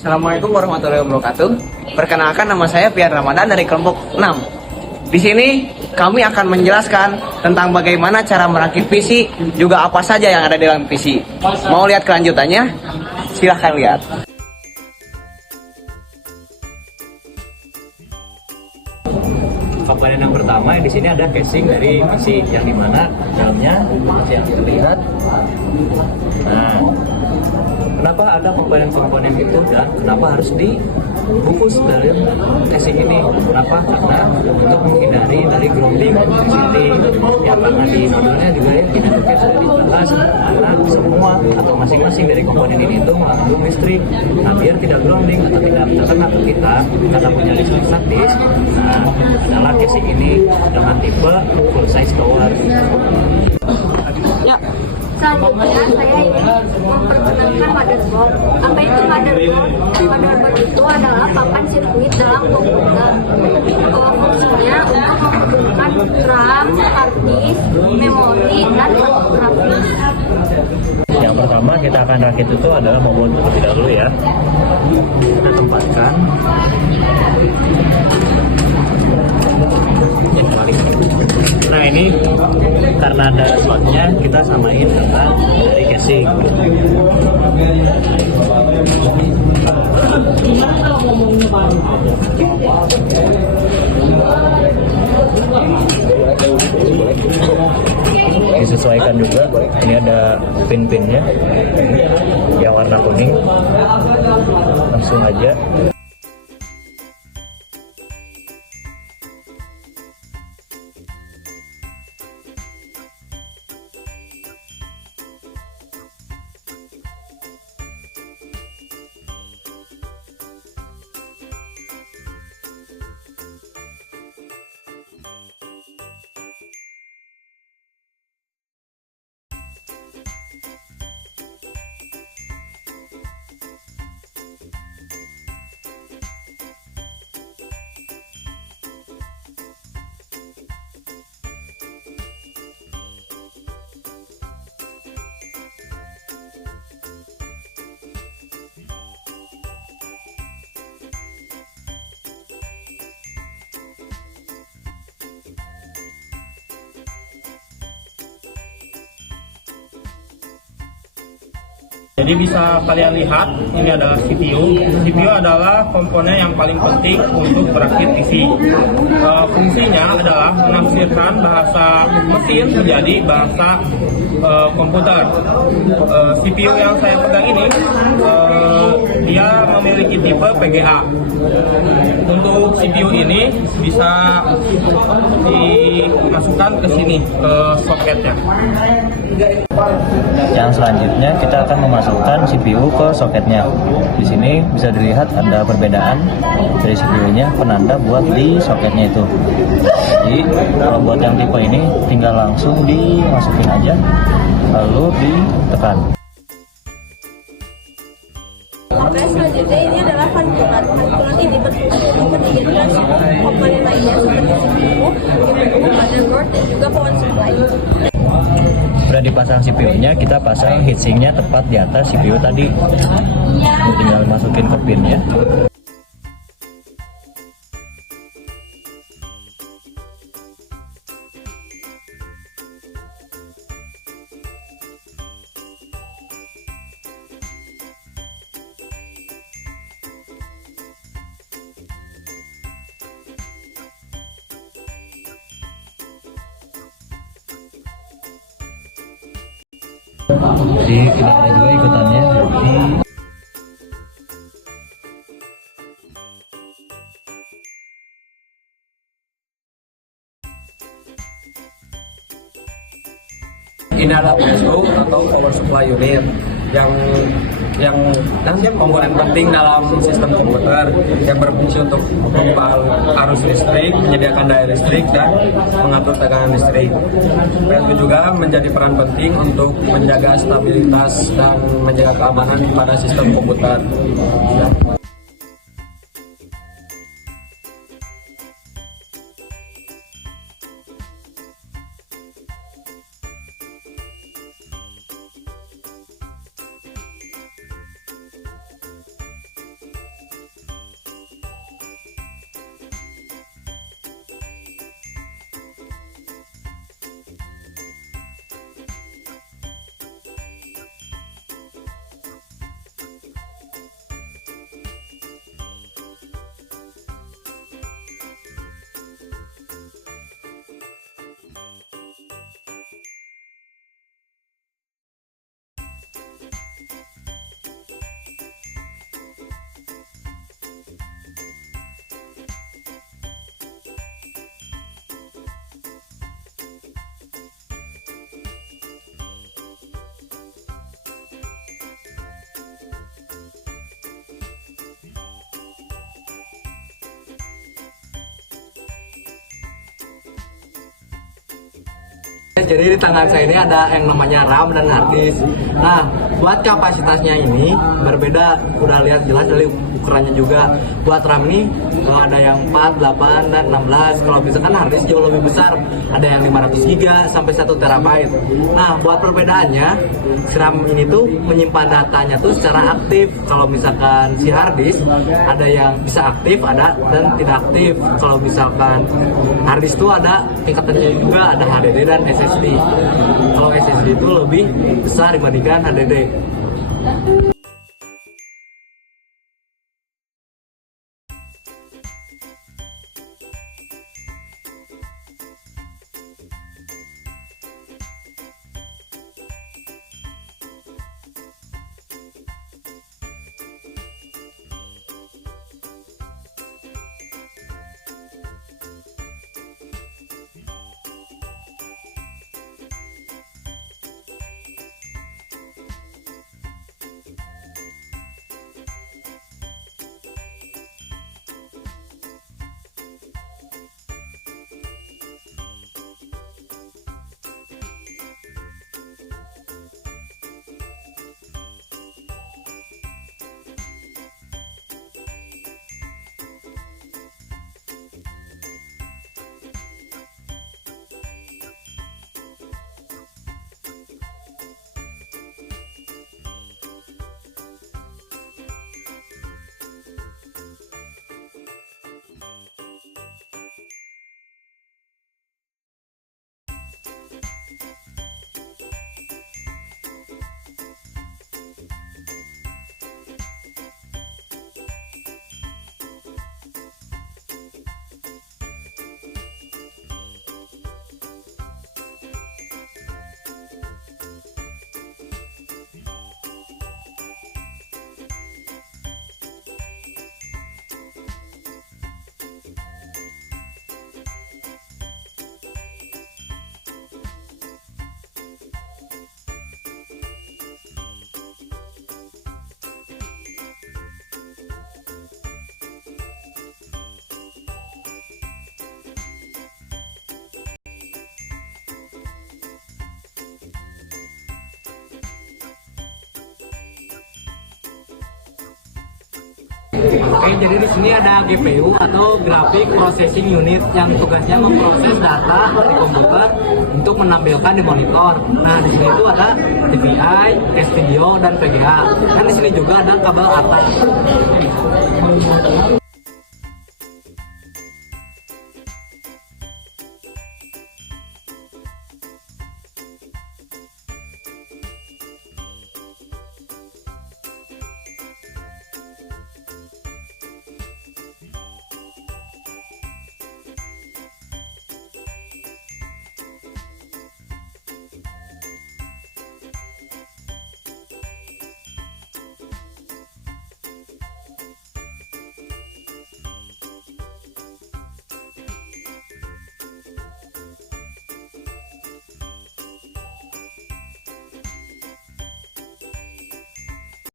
Assalamualaikum warahmatullahi wabarakatuh. Perkenalkan, nama saya Pian Ramadan dari kelompok 6. Di sini kami akan menjelaskan tentang bagaimana cara merakit PC, juga apa saja yang ada di dalam PC. Mau lihat kelanjutannya? Silahkan lihat. Komponen yang pertama di sini ada casing dari PC yang dimana dalamnya yang terlihat. Nah, kenapa ada komponen-komponen itu dan kenapa harus dibungkus dalam casing ini? Kenapa? Karena untuk menghindari dari grounding di sini. Ya karena di videonya juga ya tidak sudah dibahas karena semua atau masing-masing dari komponen ini itu mengandung listrik. Nah, biar tidak grounding atau tidak terkena ke kita karena punya listrik statis. Nah, adalah casing ini dengan tipe full size tower. Ya, selanjutnya saya ingin memperkenalkan motherboard. Apa itu motherboard? Motherboard itu adalah papan sirkuit dalam komputer. Fungsinya untuk menghubungkan RAM, hard disk, memori, dan grafis. Yang pertama kita akan rakit itu adalah motherboard terlebih dahulu ya. Kita tempatkan. Nah, ini karena ada slotnya kita samain dengan dari casing. Disesuaikan juga, ini ada pin-pinnya yang warna kuning. Langsung aja. Jadi bisa kalian lihat, ini adalah CPU. CPU adalah komponen yang paling penting untuk merakit TV. Fungsinya adalah menafsirkan bahasa mesin menjadi bahasa komputer. CPU yang saya pegang ini, dia memiliki tipe PGA. Untuk CPU ini bisa dimasukkan ke sini, ke soketnya. Yang selanjutnya kita akan memasukkan CPU ke soketnya. Di sini bisa dilihat ada perbedaan dari CPU-nya, penanda buat di soketnya itu. Jadi kalau buat yang tipe ini tinggal langsung dimasukin aja, lalu ditekan. Oke, selanjutnya ini adalah pantulan. Pantulan ini berfungsi untuk menyediakan seluruh komponen lainnya seperti CPU, GPU, motherboard, dan juga power supply. Sudah dipasang CPU-nya, kita pasang heatsinknya tepat di atas CPU tadi. Tinggal masukin ke pinnya. Jadi kita ada juga ikutannya di Ini adalah PSU atau power supply unit yang nanti komponen penting dalam sistem komputer yang berfungsi untuk mengubah arus listrik, menyediakan daya listrik, dan mengatur tekanan listrik. PSU juga menjadi peran penting untuk menjaga stabilitas dan menjaga keamanan pada sistem komputer. jadi di tangan saya ini ada yang namanya RAM dan hard disk. Nah, buat kapasitasnya ini berbeda, udah lihat jelas dari ukurannya juga. Buat RAM ini ada yang 4, 8, dan 16. Kalau misalkan hard disk jauh lebih besar, ada yang 500 GB sampai 1 terabyte. Nah, buat perbedaannya, si RAM ini tuh menyimpan datanya tuh secara aktif. Kalau misalkan si hard disk ada yang bisa aktif, ada dan tidak aktif. Kalau misalkan hard disk tuh ada tingkatannya juga, ada HDD dan SSD. Kalau SSD itu lebih besar dibandingkan HDD. Oke, jadi di sini ada GPU atau Graphic Processing Unit yang tugasnya memproses data di komputer untuk menampilkan di monitor. Nah, di sini itu ada DVI, S-Video, dan VGA. Dan di sini juga ada kabel ATA.